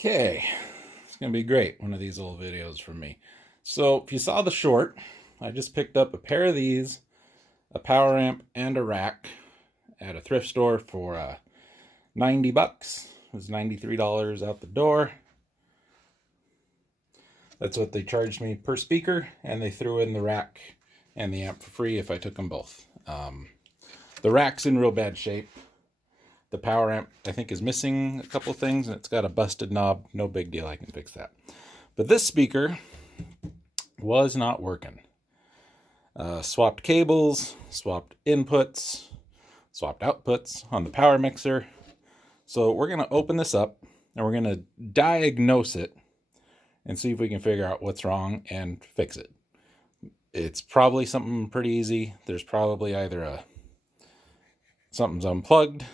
Okay, it's gonna be great, one of these little videos from me. So if you saw the short, I just picked up a pair of these, a power amp and a rack at a thrift store for 90 bucks. It was $93 out the door. That's what they charged me per speaker, and they threw in the rack and the amp for free if I took them both. The rack's in real bad shape. The power amp, I think, is missing a couple things, and it's got a busted knob. No big deal, I can fix that. But this speaker was not working. Swapped cables, swapped inputs, swapped outputs on the power mixer. So we're going to open this up, and we're going to diagnose it and see if we can figure out what's wrong and fix it. It's probably something pretty easy. There's probably either something's unplugged,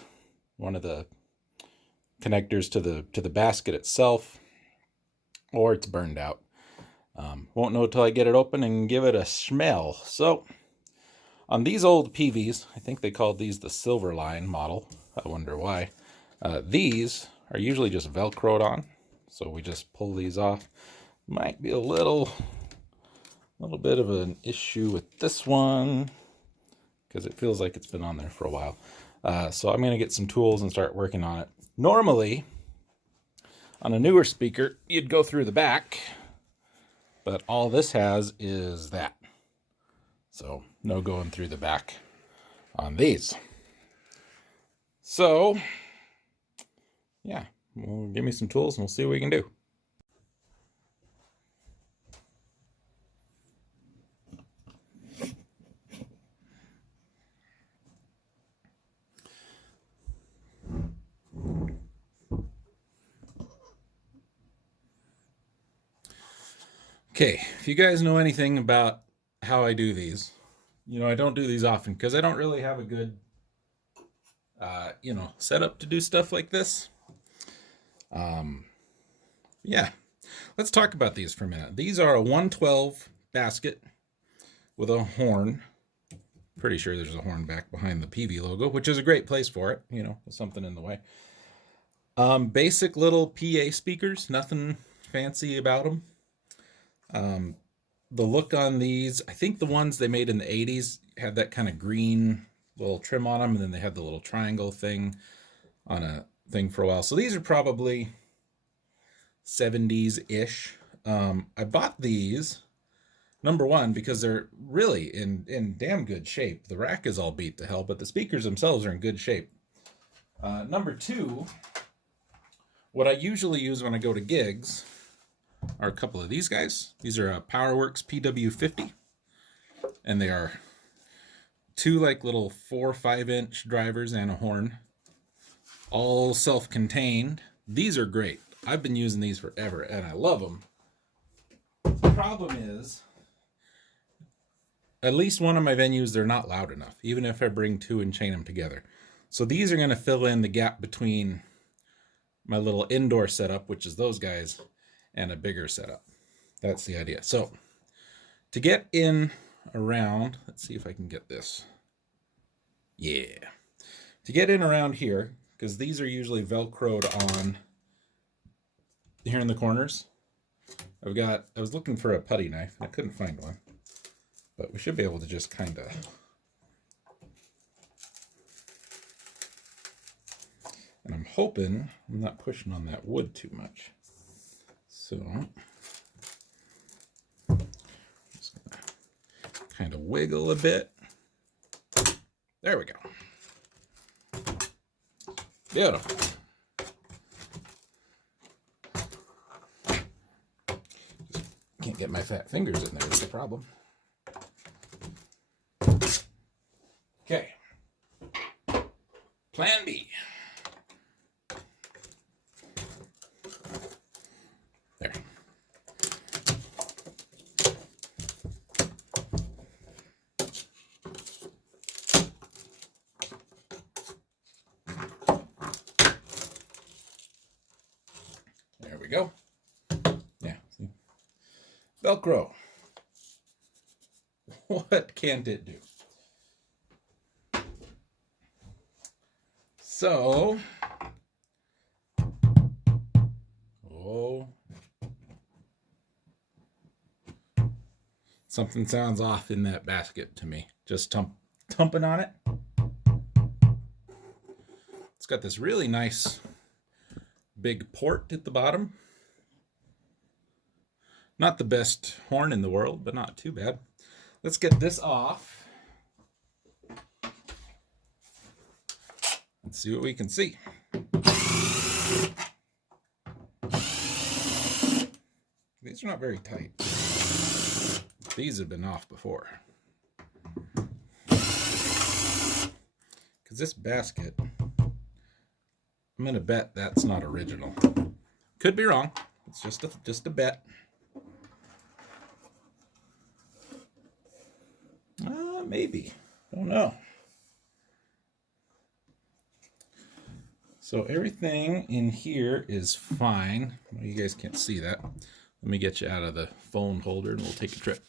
one of the connectors to the basket itself, or it's burned out. Won't know until I get it open and give it a smell. So on these old Peaveys, I think they called these the Silver Line model. I wonder why. These are usually just Velcroed on, so we just pull these off. Might be a little bit of an issue with this one because it feels like it's been on there for a while. So I'm going to get some tools and start working on it. Normally, on a newer speaker, you'd go through the back, but all this has is that. So no going through the back on these. So, yeah, well, give me some tools and we'll see what we can do. Okay, if you guys know anything about how I do these, I don't do these often because I don't really have a good, setup to do stuff like this. Yeah, let's talk about these for a minute. These are a 112 basket with a horn. Pretty sure there's a horn back behind the Peavey logo, which is a great place for it, with something in the way. Basic little PA speakers, nothing fancy about them. The look on these, I think the ones they made in the 80s had that kind of green little trim on them, and then they had the little triangle thing on a thing for a while. So these are probably 70s-ish. I bought these, number one, because they're really in damn good shape. The rack is all beat to hell, but the speakers themselves are in good shape. Number two, what I usually use when I go to gigs are a couple of these guys. These are PowerWorks PW50, and they are two like little 4 or 5 inch drivers and a horn, all self-contained. These are great. I've been using these forever and I love them. The problem is, at least one of my venues, they're not loud enough, even if I bring two and chain them together. So these are going to fill in the gap between my little indoor setup, which is those guys, and a bigger setup. That's the idea. So to get in around, let's see if I can get this. Yeah. To get in around here, because these are usually Velcroed on here in the corners. I was looking for a putty knife and I couldn't find one, but we should be able to just kind of, and I'm hoping I'm not pushing on that wood too much. So I'm just gonna kind of wiggle a bit. There we go. Beautiful. Just can't get my fat fingers in there, is the problem. Okay. Plan B. There. There we go. Yeah, see? Velcro. What can't it do? So, Something sounds off in that basket to me. Just thumping on it. It's got this really nice big port at the bottom. Not the best horn in the world, but not too bad. Let's get this off. Let's see what we can see. These are not very tight. These have been off before. Because this basket, I'm going to bet that's not original. Could be wrong. It's just a bet. Maybe. Don't know. So everything in here is fine. Well, you guys can't see that. Let me get you out of the phone holder and we'll take a trip.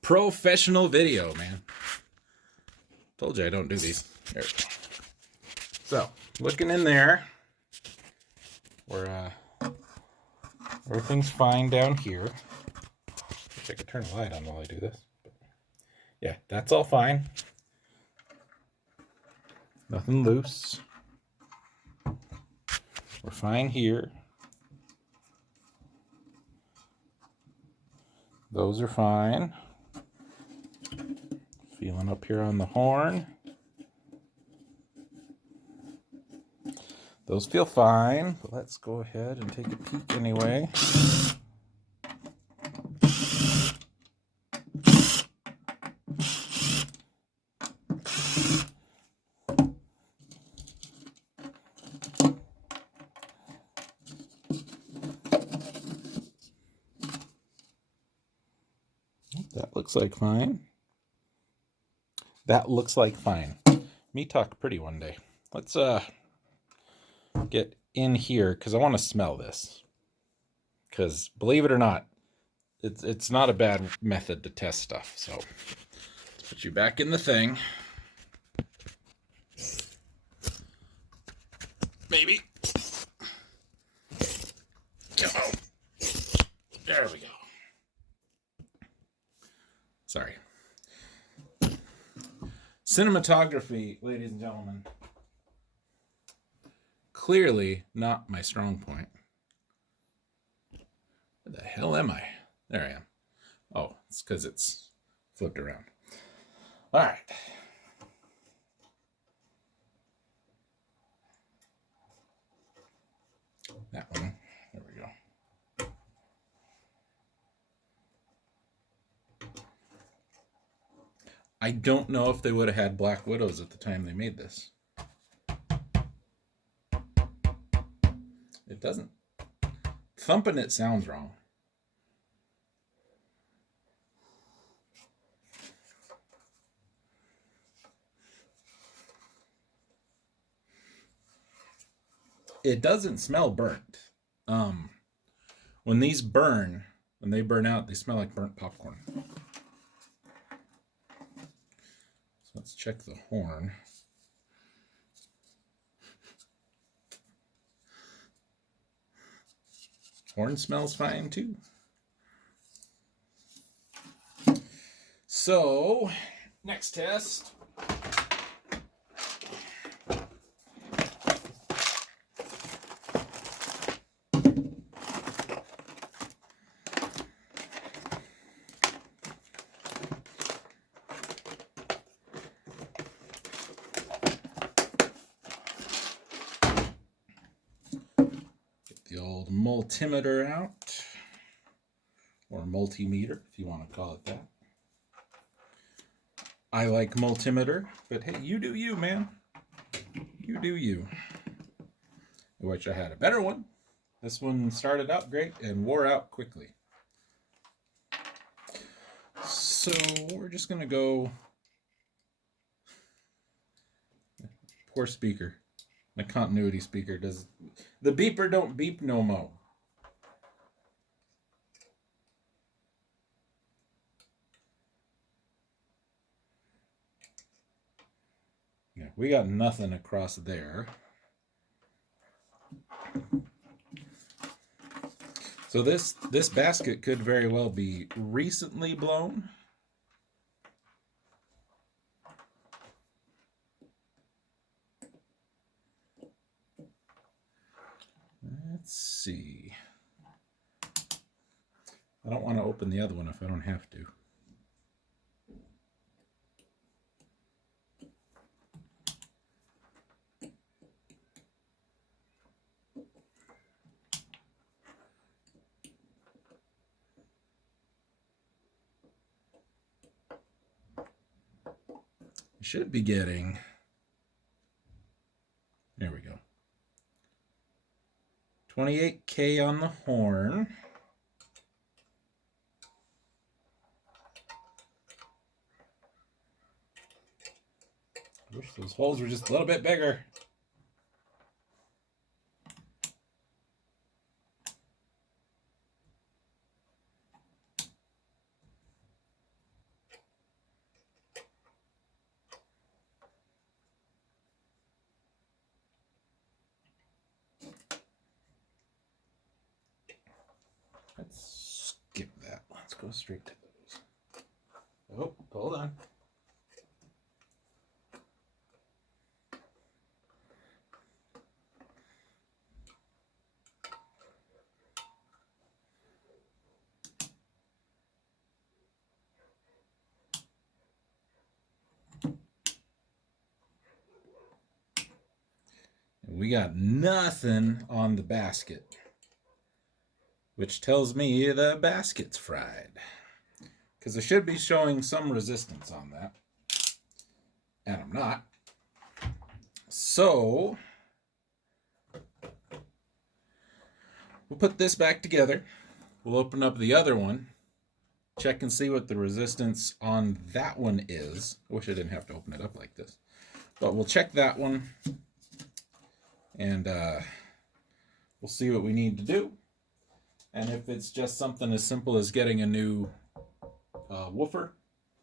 Professional video, man. Told you I don't do these. There we go. So, looking in there, everything's fine down here. Wish I could turn the light on while I do this. But yeah, that's all fine. Nothing loose. We're fine here. Those are fine. Feeling up here on the horn. Those feel fine, but let's go ahead and take a peek anyway. That looks like fine. That looks like fine. Me talk pretty one day. Let's get in here because I want to smell this. Because believe it or not, it's not a bad method to test stuff. So let's put you back in the thing. Maybe. Come on. There we go. Sorry. Cinematography, ladies and gentlemen. Clearly not my strong point. Where the hell am I? There I am. Oh, it's because it's flipped around. All right. That one. There we go. I don't know if they would have had Black Widows at the time they made this. It doesn't. Thumping it sounds wrong. It doesn't smell burnt. When these burn, when they burn out, they smell like burnt popcorn. So let's check the horn. Horn smells fine too. So, next test. The old multimeter out, or multimeter if you want to call it that. I like multimeter, but hey, you do you, man. You do you. I wish I had a better one. This one started out great and wore out quickly. So we're just going to go... Poor speaker. My continuity speaker does... The beeper don't beep no mo. Yeah, we got nothing across there. So this basket could very well be recently blown. Let's see. I don't want to open the other one if I don't have to. You should be getting, there we go, 28K on the horn. I wish those holes were just a little bit bigger. Let's skip that. Let's go straight to those. Oh, hold on. We got nothing on the basket, which tells me the basket's fried, because I should be showing some resistance on that, and I'm not. So we'll put this back together. We'll open up the other one, check and see what the resistance on that one is. I wish I didn't have to open it up like this, but we'll check that one, and we'll see what we need to do. And if it's just something as simple as getting a new woofer,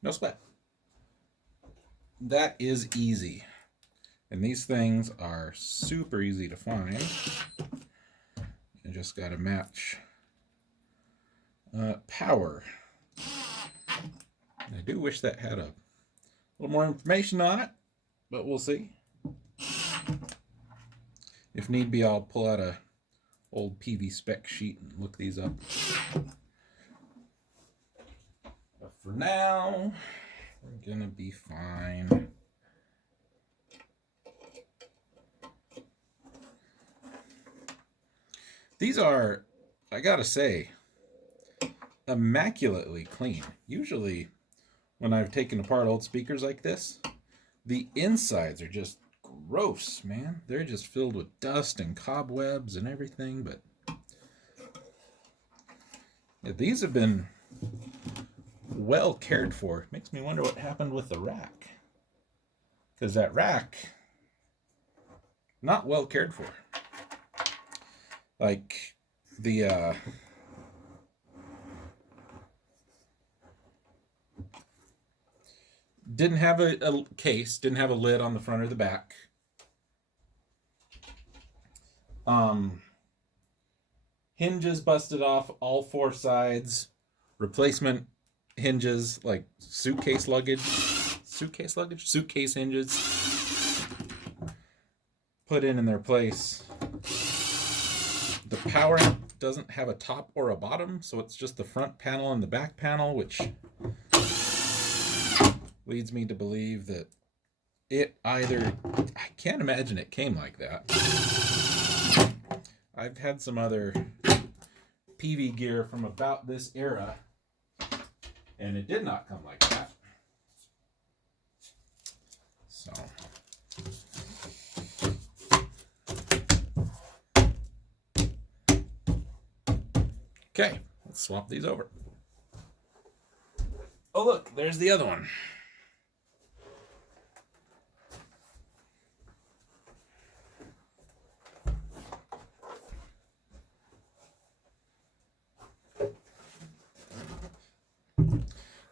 no sweat. That is easy. And these things are super easy to find. You just got to match power. I do wish that had a little more information on it, but we'll see. If need be, I'll pull out a old Peavey spec sheet and look these up. But for now, we're gonna be fine. These are, I gotta say, immaculately clean. Usually when I've taken apart old speakers like this, the insides are just gross, man. They're just filled with dust and cobwebs and everything, but yeah, these have been well cared for. Makes me wonder what happened with the rack, because that rack, not well cared for. Like the didn't have a case, didn't have a lid on the front or the back. Hinges busted off all four sides. Replacement hinges, like suitcase hinges, put in their place. The power amp doesn't have a top or a bottom, so it's just the front panel and the back panel, which leads me to believe that it either, I can't imagine it came like that. I've had some other Peavey gear from about this era, and it did not come like that. So okay, let's swap these over. Oh look, there's the other one.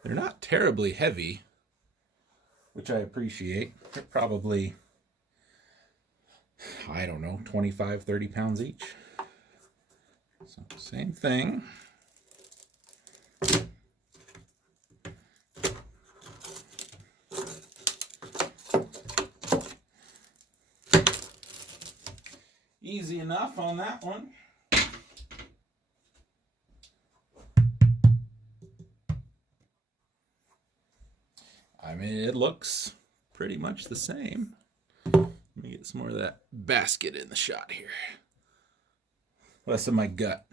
They're not terribly heavy, which I appreciate. They're probably, I don't know, 25, 30 pounds each. So same thing. Easy enough on that one. I mean, it looks pretty much the same. Let me get some more of that basket in the shot here. Less of my gut.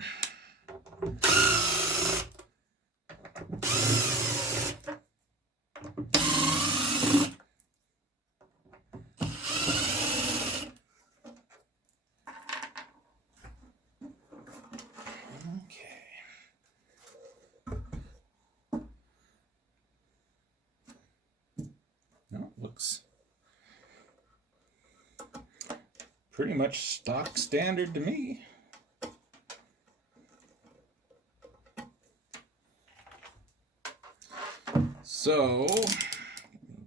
No, looks pretty much stock standard to me. So,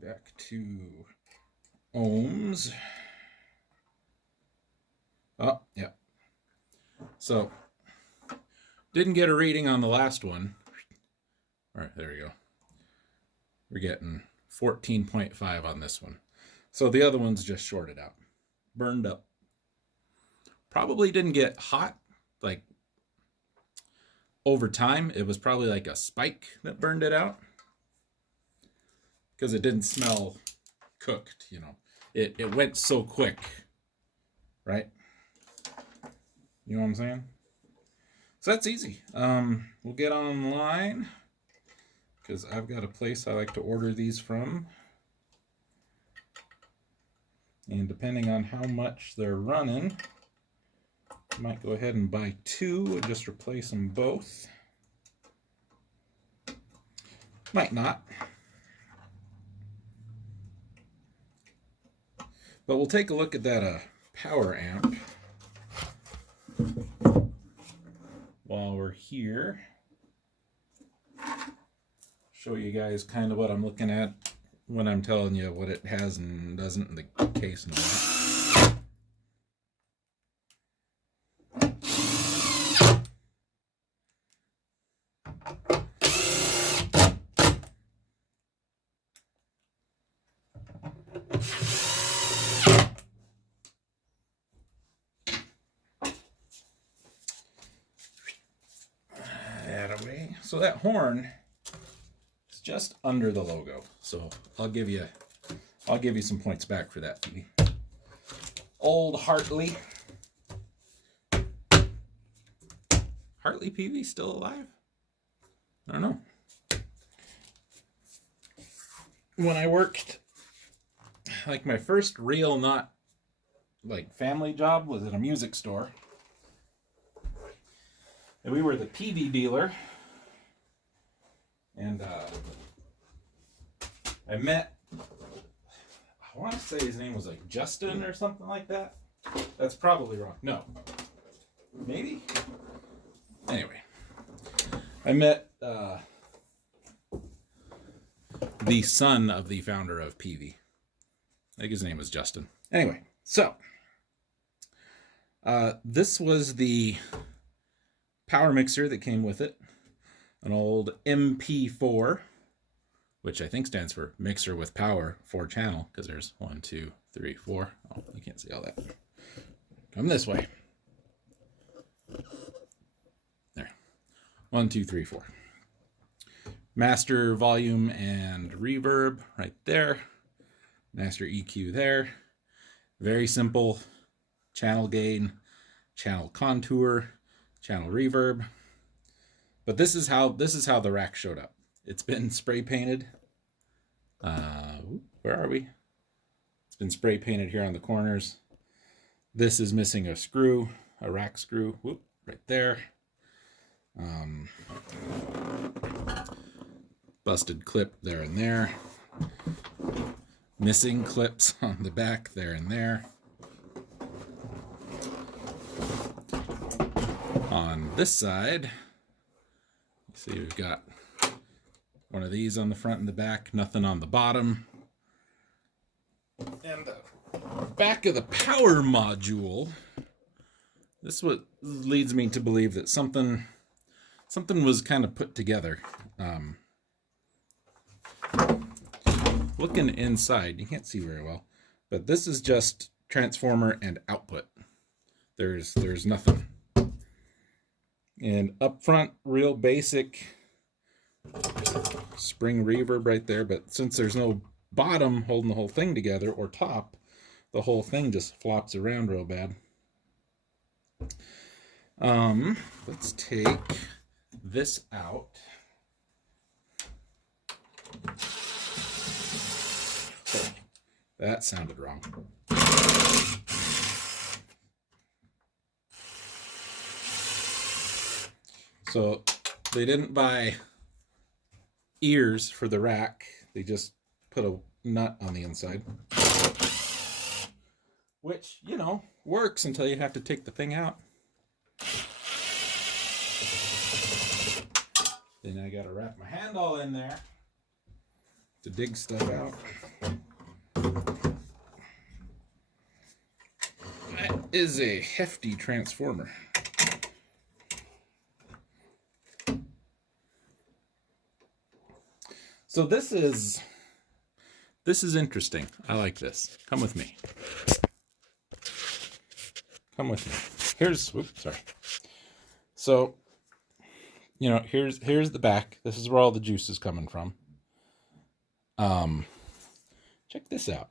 back to ohms. Oh, yeah. So, didn't get a reading on the last one. All right, there we go. We're getting 14.5 on this one. So the other one's just shorted out. Burned up. Probably didn't get hot, like, over time. It was probably like a spike that burned it out. Because it didn't smell cooked, you know. It went so quick, right? You know what I'm saying? So that's easy. We'll get online, because I've got a place I like to order these from. And depending on how much they're running, I might go ahead and buy two and just replace them both. Might not. But we'll take a look at that power amp while we're here. Show you guys kind of what I'm looking at when I'm telling you what it has and doesn't in the case and all that. So that horn is just under the logo. So I'll give you some points back for that, Peavey. Old Hartley. Hartley Peavey still alive? I don't know. When I worked, like my first real not like family job was at a music store. And we were the Peavey dealer. And I met, I want to say his name was like Justin or something like that. That's probably wrong. No. Maybe? Anyway. I met the son of the founder of Peavey. I think his name was Justin. Anyway, so this was the power mixer that came with it. An old MP4, which I think stands for mixer with power, 4-channel, because there's 1, 2, 3, 4. Oh, you can't see all that. Come this way. There. 1, 2, 3, 4. Master volume and reverb right there. Master EQ there. Very simple channel gain, channel contour, channel reverb. But this is how the rack showed up. It's been spray painted. Where are we? It's been spray painted here on the corners. This is missing a screw, a rack screw. Whoop, right there. Busted clip there and there. Missing clips on the back there and there. On this side, see, we've got one of these on the front and the back, nothing on the bottom. And the back of the power module, This what leads me to believe that something was kind of put together. Looking inside, you can't see very well, but this is just transformer and output. There's nothing. And up front, real basic spring reverb right there, but since there's no bottom holding the whole thing together, or top, the whole thing just flops around real bad. Let's take this out. Oh, that sounded wrong. So they didn't buy ears for the rack. They just put a nut on the inside. Which, you know, works until you have to take the thing out. Then I gotta wrap my hand all in there to dig stuff out. That is a hefty transformer. So this is interesting. I like this. Come with me. Come with me. Here's, oops, sorry. So, you know, here's the back. This is where all the juice is coming from. Check this out.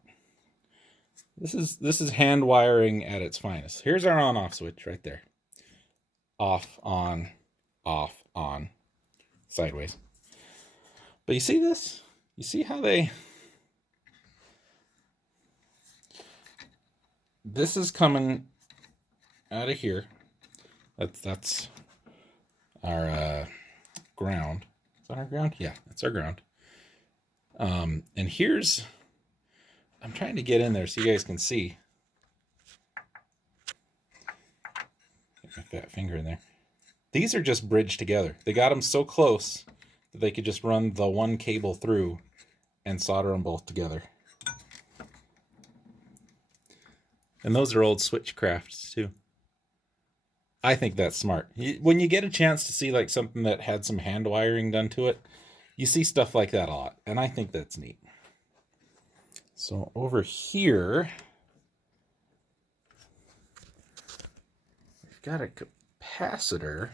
This is hand wiring at its finest. Here's our on-off switch right there. Off, on, sideways. But you see this? You see how this is coming out of here. That's our ground. Is that our ground? Yeah, that's our ground. And here's, I'm trying to get in there so you guys can see. Get my fat finger in there. These are just bridged together. They got them so close that they could just run the one cable through and solder them both together. And those are old switchcrafts too. I think that's smart. When you get a chance to see like something that had some hand wiring done to it, you see stuff like that a lot, and I think that's neat. So over here, we've got a capacitor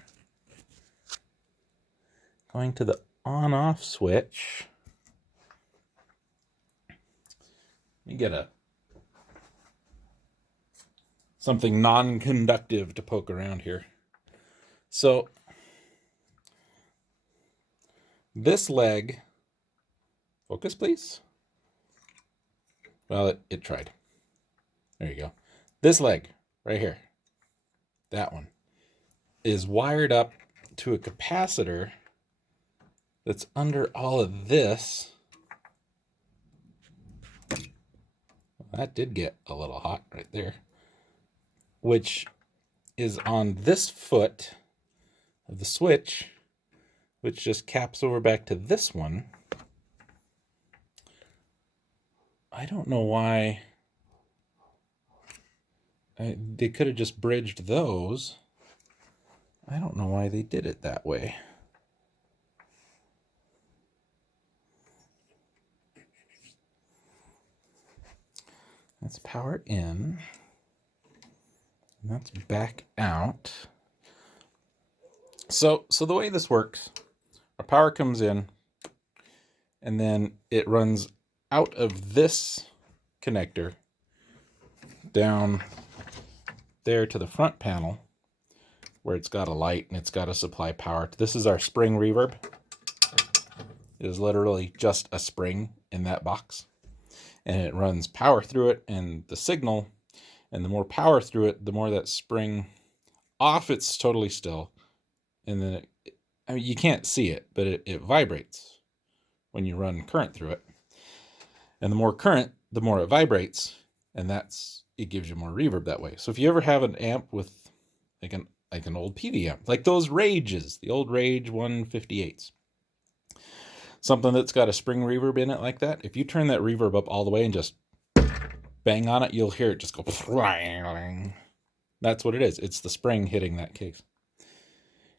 going to the on-off switch. You get something non-conductive to poke around here. So this leg, focus please. Well, it tried. There you go. This leg right here, that one, is wired up to a capacitor that's under all of this. That did get a little hot right there. Which is on this foot of the switch, which just caps over back to this one. I don't know why. They could have just bridged those. I don't know why they did it that way. That's power in. And that's back out. So the way this works, our power comes in, and then it runs out of this connector down there to the front panel, where it's got a light and it's got to supply power. This is our spring reverb. It is literally just a spring in that box, and it runs power through it and the signal. And the more power through it, the more that spring off, it's totally still. And then, I mean, you can't see it, but it vibrates when you run current through it. And the more current, the more it vibrates. And it gives you more reverb that way. So if you ever have an amp with like an old Peavey amp, like those Rages, the old Rage 158s, something that's got a spring reverb in it like that, if you turn that reverb up all the way and just bang on it, you'll hear it just go. That's what it is. It's the spring hitting that case.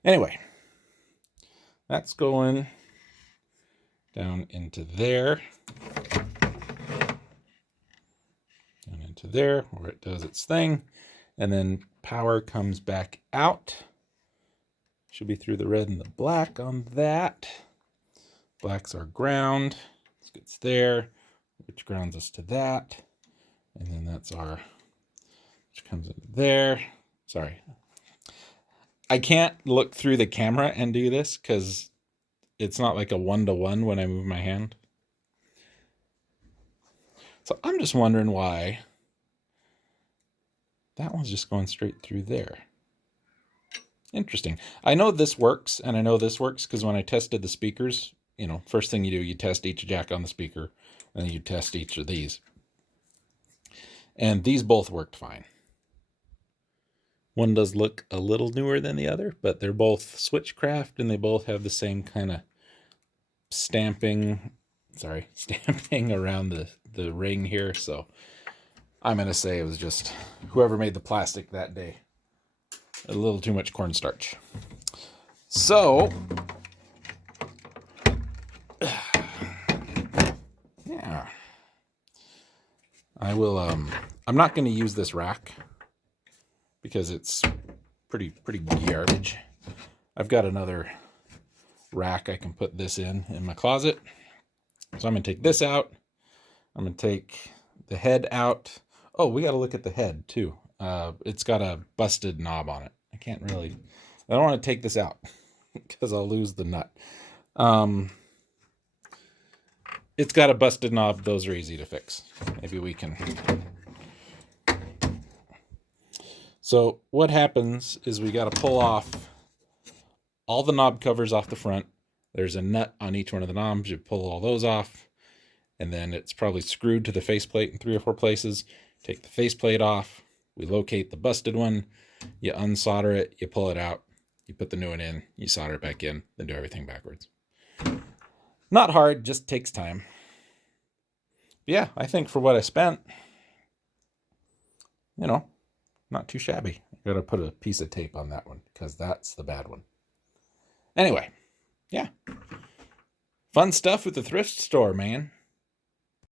Anyway, that's going down into there. Down into there where it does its thing. And then power comes back out. Should be through the red and the black on that. Black's our ground. This gets there, which grounds us to that. And then that's our, which comes into there. Sorry. I can't look through the camera and do this because it's not like a 1-to-1 when I move my hand. So I'm just wondering why that one's just going straight through there. Interesting. I know this works, and I know this works because when I tested the speakers, you know, first thing you do, you test each jack on the speaker, and then you test each of these. And these both worked fine. One does look a little newer than the other, but they're both Switchcraft, and they both have the same kind of stamping around the ring here. So I'm going to say it was just whoever made the plastic that day. A little too much cornstarch. So, yeah. I will, I'm not going to use this rack because it's pretty garbage. I've got another rack I can put this in my closet. So I'm going to take this out. I'm going to take the head out. Oh, we got to look at the head too. It's got a busted knob on it. I don't want to take this out because I'll lose the nut. It's got a busted knob. Those are easy to fix. Maybe we can. So what happens is we got to pull off all the knob covers off the front. There's a nut on each one of the knobs. You pull all those off, and then it's probably screwed to the faceplate in 3 or 4 places. Take the faceplate off. We locate the busted one, you unsolder it, you pull it out, you put the new one in, you solder it back in, then do everything backwards. Not hard, just takes time. But yeah, I think for what I spent, you know, not too shabby. I gotta put a piece of tape on that one because that's the bad one. Anyway, yeah. Fun stuff with the thrift store, man.